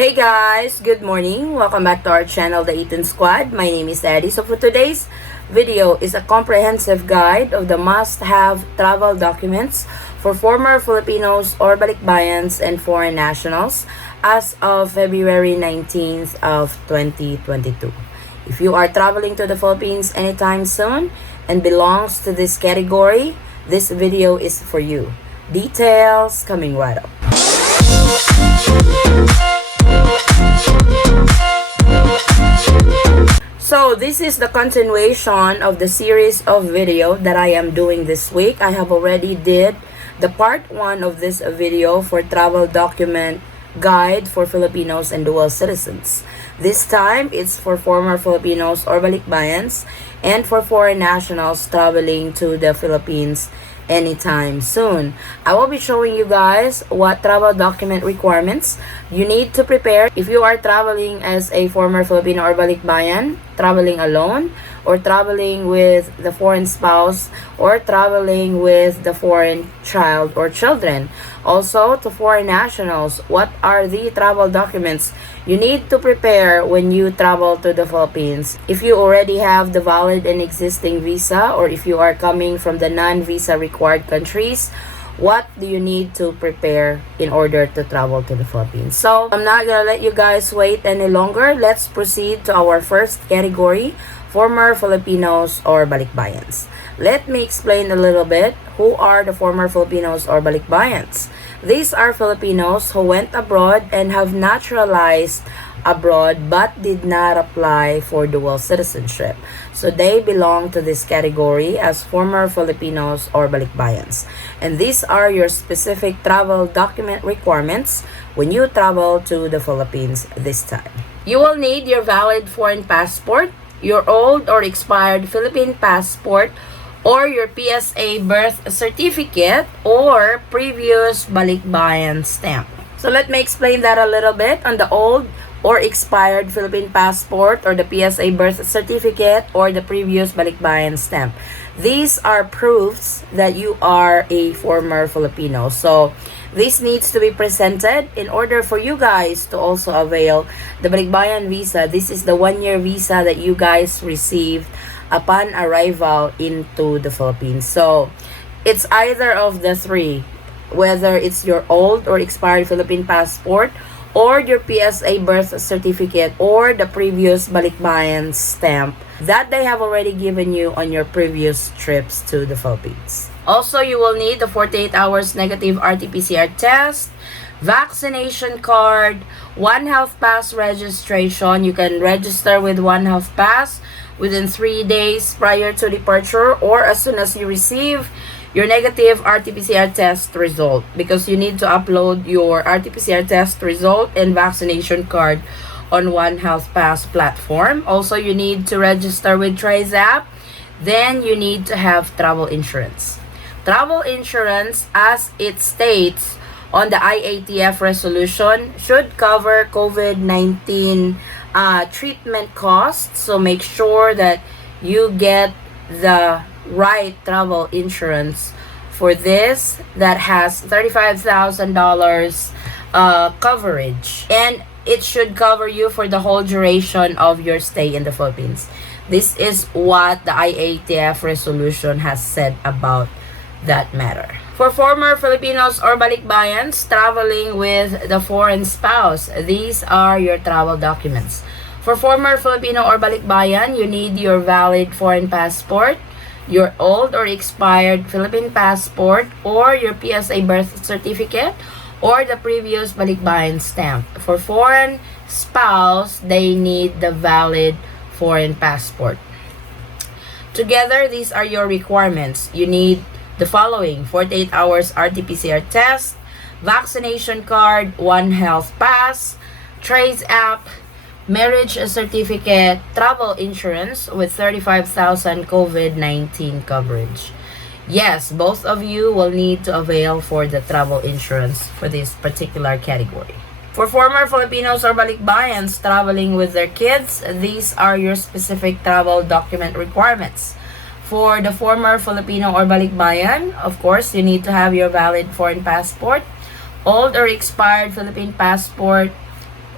Hey guys, good morning. Welcome back to our channel, the Eaton Squad. My name is Eddie. So for today's video is a comprehensive guide of the must-have travel documents for former Filipinos or Balikbayans and foreign nationals as of February 19th of 2022. If you are traveling to the Philippines anytime soon and belongs to this category, this video is for you. Details coming right up. So this is the continuation of the series of video that I am doing this week. I have already did the part 1 of this video for travel document guide for Filipinos and dual citizens. This time it's for former Filipinos or Balikbayans and for foreign nationals traveling to the Philippines anytime soon. I will be showing you guys what travel document requirements you need to prepare if you are traveling as a former Filipino or Balikbayan, traveling alone, or traveling with the foreign spouse, or traveling with the foreign child or children. Also, to foreign nationals, what are the travel documents you need to prepare when you travel to the Philippines? If you already have the valid and existing visa, or if you are coming from the non-visa required countries, what do you need to prepare in order to travel to the Philippines? So, I'm not gonna let you guys wait any longer. Let's proceed to our first category, former Filipinos or Balikbayans. Let me explain a little bit who are the former Filipinos or Balikbayans. These are Filipinos who went abroad and have naturalized abroad but did not apply for dual citizenship. So they belong to this category as former Filipinos or Balikbayans. And these are your specific travel document requirements when you travel to the Philippines this time. You will need your valid foreign passport, your old or expired Philippine passport, or your PSA birth certificate or previous Balikbayan stamp. So let me explain that a little bit. On the old or expired Philippine passport or the PSA birth certificate or the previous Balikbayan stamp, these are proofs that you are a former Filipino. So this needs to be presented in order for you guys to also avail the Balikbayan visa. This is the 1-year visa that you guys received upon arrival into the Philippines. So it's either of the three, whether it's your old or expired Philippine passport or your PSA birth certificate or the previous Balikbayan stamp that they have already given you on your previous trips to the Philippines. Also, you will need the 48 hours negative RT-PCR test, vaccination card, One Health Pass registration. You can register with One Health Pass within 3 days prior to departure or as soon as you receive your negative RT-PCR test result, because you need to upload your RT-PCR test result and vaccination card on One Health Pass platform. Also, you need to register with Trace app. Then you need to have travel insurance. Travel insurance, as it states on the IATF resolution, should cover COVID-19 treatment costs. So make sure that you get the right travel insurance for this that has $35,000 coverage, and it should cover you for the whole duration of your stay in the Philippines. This is what the IATF resolution has said about that matter. For former Filipinos or Balikbayans traveling with the foreign spouse, these are your travel documents. For former Filipino or Balikbayan, you need your valid foreign passport, your old or expired Philippine passport, or your PSA birth certificate, or the previous Balikbayan stamp. For foreign spouse, they need the valid foreign passport. Together, these are your requirements. You need the following: 48 hours RT-PCR test, vaccination card, One Health Pass, Trace app, marriage certificate, travel insurance with 35,000 COVID-19 coverage. Yes, both of you will need to avail for the travel insurance for this particular category. For former Filipinos or Balikbayans traveling with their kids, these are your specific travel document requirements. For the former Filipino or Balikbayan, of course, you need to have your valid foreign passport, old or expired Philippine passport,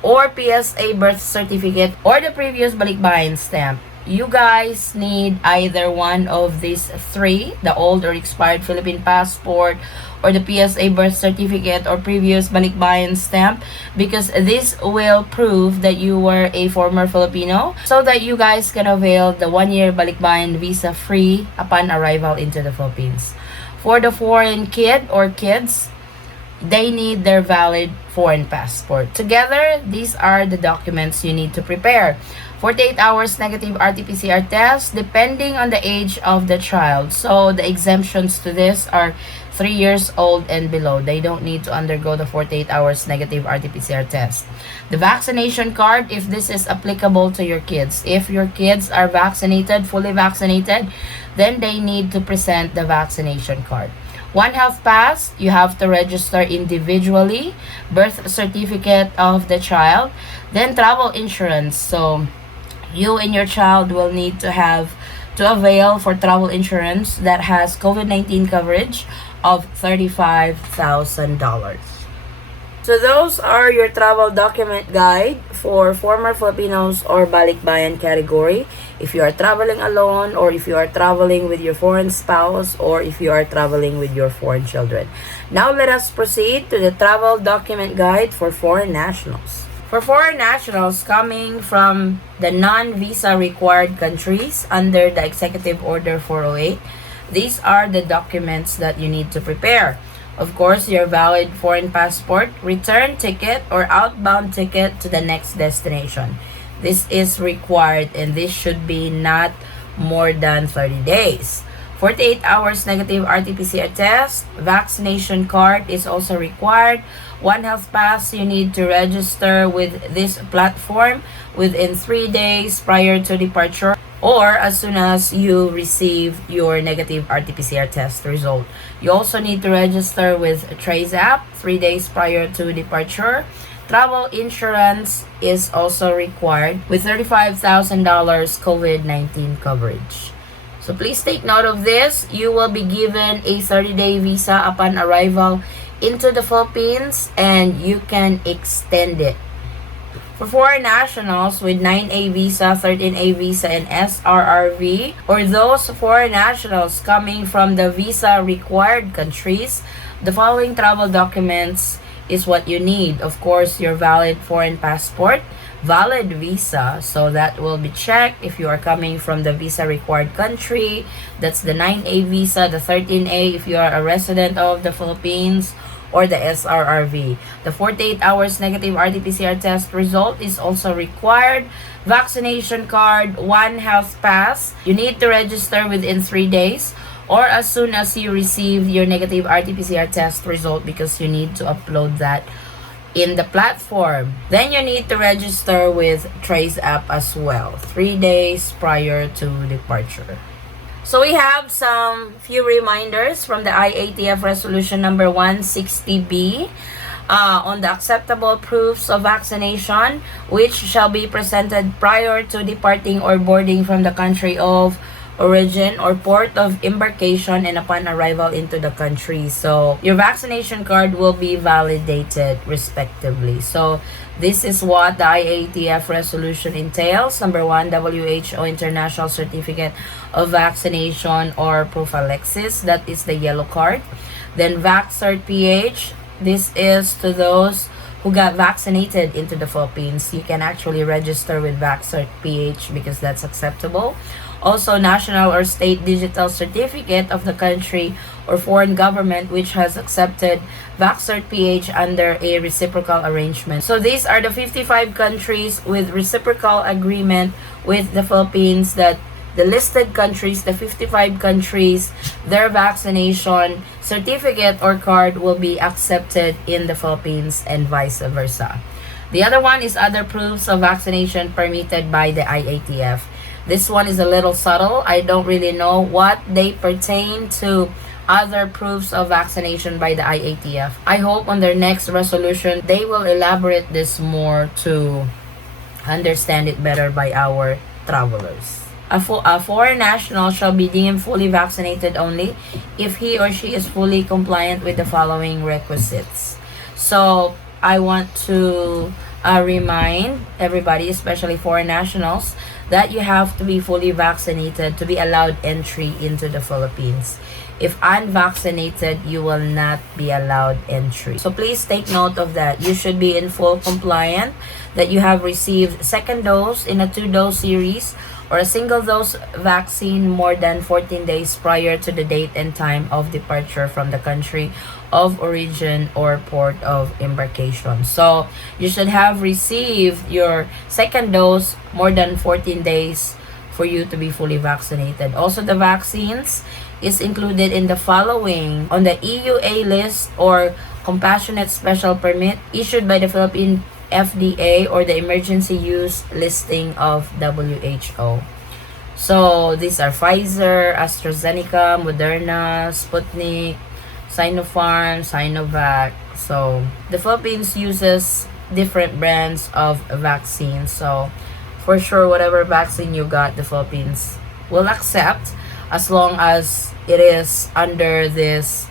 or PSA birth certificate, or the previous Balikbayan stamp. You guys need either one of these three, the old or expired Philippine passport, or the PSA birth certificate, or previous Balikbayan stamp, because this will prove that you were a former Filipino, so that you guys can avail the 1-year Balikbayan visa free upon arrival into the Philippines. For the foreign kid or kids, they need their valid foreign passport. Together, these are the documents you need to prepare. 48 hours negative RT-PCR test depending on the age of the child. So the exemptions to this are 3 years old and below. They don't need to undergo the 48 hours negative RT-PCR test. The vaccination card, if this is applicable to your kids. If your kids are vaccinated, fully vaccinated, then they need to present the vaccination card. One Health Pass, you have to register individually. Birth certificate of the child. Then travel insurance. So you and your child will need to have to avail for travel insurance that has COVID-19 coverage of $35,000. So those are your travel document guide for former Filipinos or Balikbayan category. If you are traveling alone, or if you are traveling with your foreign spouse, or if you are traveling with your foreign children. Now let us proceed to the travel document guide for foreign nationals. For foreign nationals coming from the non-visa required countries under the Executive Order 408, these are the documents that you need to prepare. Of course, your valid foreign passport, return ticket, or outbound ticket to the next destination. This is required, and this should be not more than 30 days. 48 hours negative RT-PCR test. Vaccination card is also required. One Health Pass, you need to register with this platform within 3 days prior to departure, or as soon as you receive your negative RT-PCR test result. You also need to register with Trace app 3 days prior to departure. Travel insurance is also required with $35,000 COVID-19 coverage. So please take note of this. You will be given a 30-day visa upon arrival into the Philippines, and you can extend it. For foreign nationals with 9A visa, 13A visa, and SRRV, or those foreign nationals coming from the visa required countries, the following travel documents is what you need. Of course, your valid foreign passport, valid visa, so that will be checked if you are coming from the visa required country. That's the 9A visa, the 13A if you are a resident of the Philippines, or the SRRV. The 48 hours negative RT-PCR test result is also required. Vaccination card, One Health Pass. You need to register within 3 days, or as soon as you receive your negative RT-PCR test result, because you need to upload that in the platform. Then you need to register with Trace app as well, 3 days prior to departure. So we have some few reminders from the IATF resolution number 160B on the acceptable proofs of vaccination which shall be presented prior to departing or boarding from the country of origin or port of embarkation and upon arrival into the country. So your vaccination card will be validated respectively. So this is what the IATF resolution entails. Number 1, WHO International Certificate of Vaccination or Prophylaxis. That is the yellow card. Then VaxCert PH. This is to those who got vaccinated into the Philippines. You can actually register with VaxCert PH because that's acceptable. Also, national or state digital certificate of the country or foreign government which has accepted VaxCert PH under a reciprocal arrangement. So these are the 55 countries with reciprocal agreement with the Philippines, that the listed countries, the 55 countries, their vaccination certificate or card will be accepted in the Philippines and vice versa. The other one is other proofs of vaccination permitted by the IATF. This one is a little subtle. I don't really know what they pertain to other proofs of vaccination by the IATF. I hope on their next resolution, they will elaborate this more to understand it better by our travelers. A foreign national shall be deemed fully vaccinated only if he or she is fully compliant with the following requisites. So I want to remind everybody, especially foreign nationals, that you have to be fully vaccinated to be allowed entry into the Philippines. If unvaccinated, you will not be allowed entry. So please take note of that. You should be in full compliant that you have received second dose in a 2-dose series or a single dose vaccine more than 14 days prior to the date and time of departure from the country of origin or port of embarkation. So you should have received your second dose more than 14 days for you to be fully vaccinated. Also, the vaccines is included in the following on the EUA list or compassionate special permit issued by the Philippine FDA or the emergency use listing of WHO. So these are Pfizer, AstraZeneca, Moderna, Sputnik, Sinopharm, Sinovac. So the Philippines uses different brands of vaccines. So for sure, whatever vaccine you got, the Philippines will accept as long as it is under this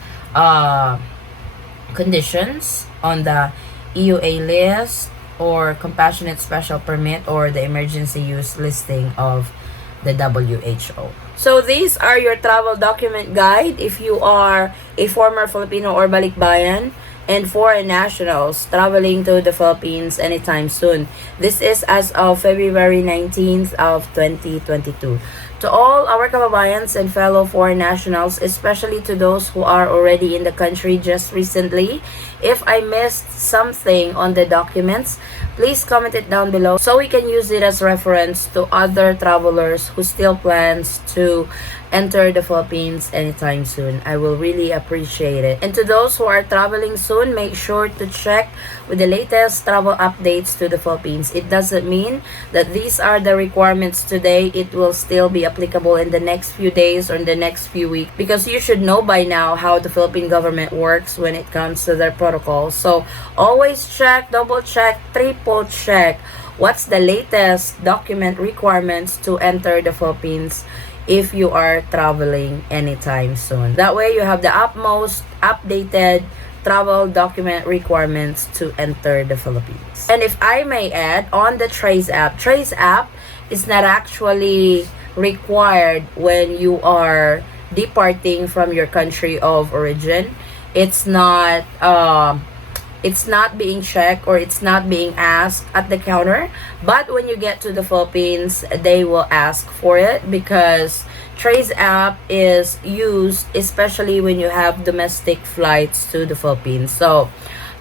conditions on the EUA list or compassionate special permit or the emergency use listing of the WHO. So these are your travel document guide if you are a former Filipino or Balikbayan and foreign nationals traveling to the Philippines anytime soon. This is as of February 19th of 2022. To all our kababayans and fellow foreign nationals, especially to those who are already in the country just recently, if I missed something on the documents, please comment it down below so we can use it as reference to other travelers who still plans to enter the Philippines anytime soon. I will really appreciate it. And to those who are traveling soon, make sure to check with the latest travel updates to the Philippines. It doesn't mean that these are the requirements today. It will still be applicable in the next few days or in the next few weeks, because you should know by now how the Philippine government works when it comes to their protocols. So always check, double check, triple check what's the latest document requirements to enter the Philippines if you are traveling anytime soon. That way you have the utmost updated travel document requirements to enter the Philippines. And if I may add, on the Trace app is not actually required when you are departing from your country of origin. It's not being checked or it's not being asked at the counter, but when you get to the Philippines, they will ask for it because Trace app is used especially when you have domestic flights to the Philippines. So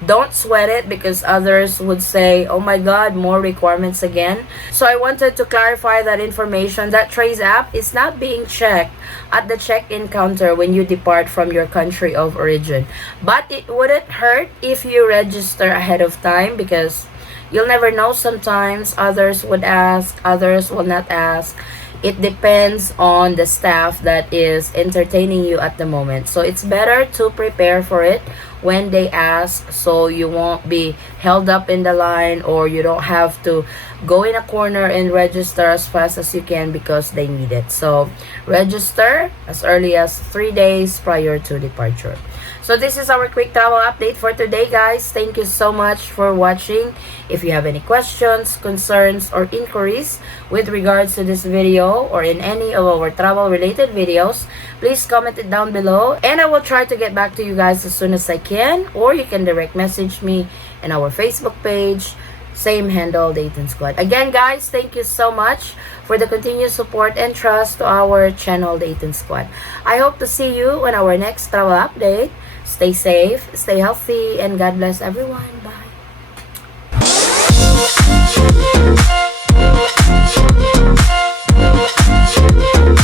don't sweat it because others would say, oh my god, more requirements again. So I wanted to clarify that information. That Trace app is not being checked at the check-in counter when you depart from your country of origin. But it wouldn't hurt if you register ahead of time, because you'll never know. Sometimes others would ask, others will not ask. It depends on the staff that is entertaining you at the moment. So it's better to prepare for it when they ask, so you won't be held up in the line or you don't have to go in a corner and register as fast as you can because they need it. So register as early as 3 days prior to departure. So this is our quick travel update for today, guys. Thank you so much for watching. If you have any questions, concerns, or inquiries with regards to this video or in any of our travel related videos, please comment it down below and I will try to get back to you guys as soon as I can, or you can direct message me in our Facebook page, same handle, the Eaton Squad. Again, guys, thank you so much for the continued support and trust to our channel, the Eaton Squad. I hope to see you on our next travel update. Stay safe, stay healthy, and God bless everyone. Bye.